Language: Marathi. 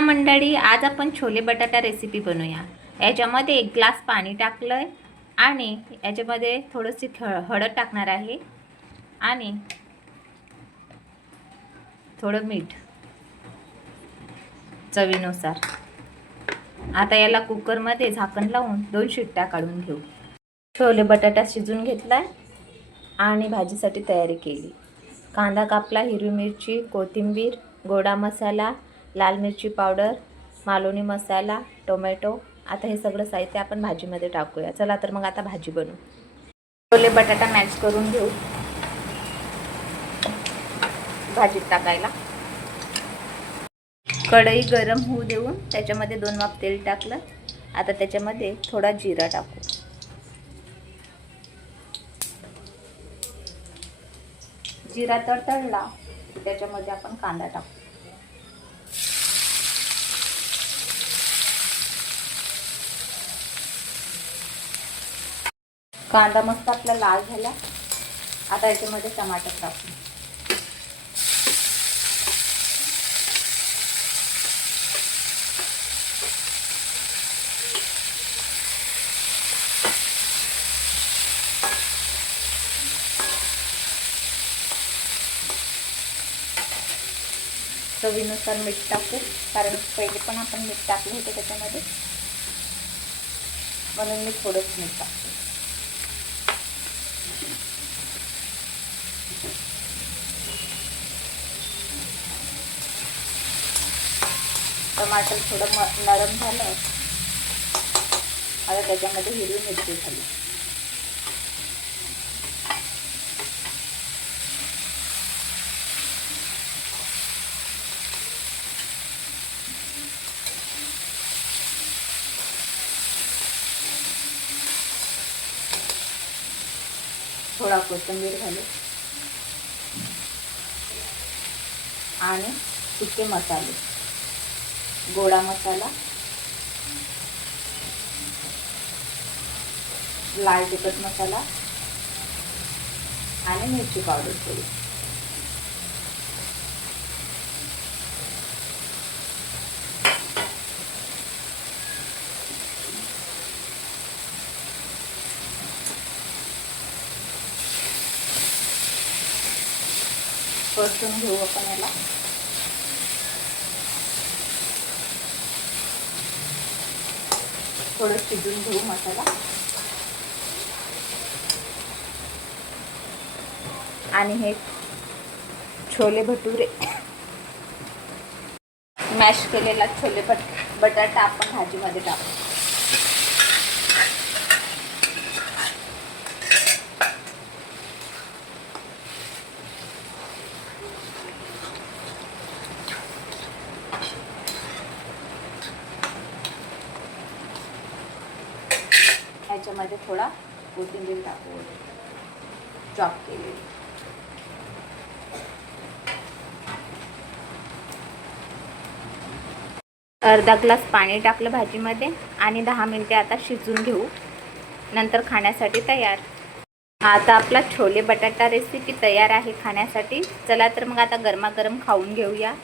चला मंडळी, आज आपण छोले बटाटा रेसिपी बनवूया। याच्यामध्ये 1 ग्लास पाणी टाकलंय आणि याच्यामध्ये थोडीशी हळद टाकणार आहे आणि थोडं मीठ चवीनुसार। आता याला कुकरमध्ये झाकण लावून 2 शिट्ट्या काढून घेऊ। छोले बटाटा शिजून घेतलाय आणि भाजीसाठी तयारी केली। कांदा कापला, हिरवी मिरची, कोथिंबीर, गोडा मसाला, लाल मिरची पावडर, मालवणी मसाला, टोमॅटो। आता हे सगळं साहित्य आपण भाजीमध्ये टाकूया। चला तर मग आता भाजी बनवू। छोले बटाटा मॅश करून घेऊ भाजीत टाकायला। कढई गरम होऊ देऊन त्याच्यामध्ये 2 वाफ तेल टाकलं। आता त्याच्यामध्ये थोडा जिरा टाकू। जिरा तडतडला की त्याच्यामध्ये आपण कांदा टाकू। कांदा मस्त आपला लाल झाला। आता याच्यामध्ये टमाटर टाकू। चवीनुसार मीठ टाकू, कारण पहिले पण आपण मीठ टाकलं होतं त्याच्यामध्ये, म्हणून मी थोडंच मीठ टाकते। टमाटर थोडं नरम झालं। आता त्याच्यामध्ये हिरवी मिरची घालू। थोडा कोथिंबीर घालू आणि सुके मसाले, गोडा मसाला, लाल तिखट मसाला आणि मिरची पावडर थोडी। परतून घेऊ आपण याला। थोडं शिजून घेऊ मसाला आणि हे छोले भटुरे मॅश केलेला छोले बटाटा आपण भाजीमध्ये टाकू। याच्यामध्ये थोडा कोथिंबीर टाकू, चॉप केलेली। अर्धा ग्लास पाणी टाकलं भाजीमध्ये आणि 10 मिनिटे आता शिजून घेऊ, नंतर खाण्यासाठी तयार। आता आपला छोले बटाटा रेसिपी तयार आहे खाण्यासाठी। चला तर मग आता गरमागरम खाऊन घेऊया।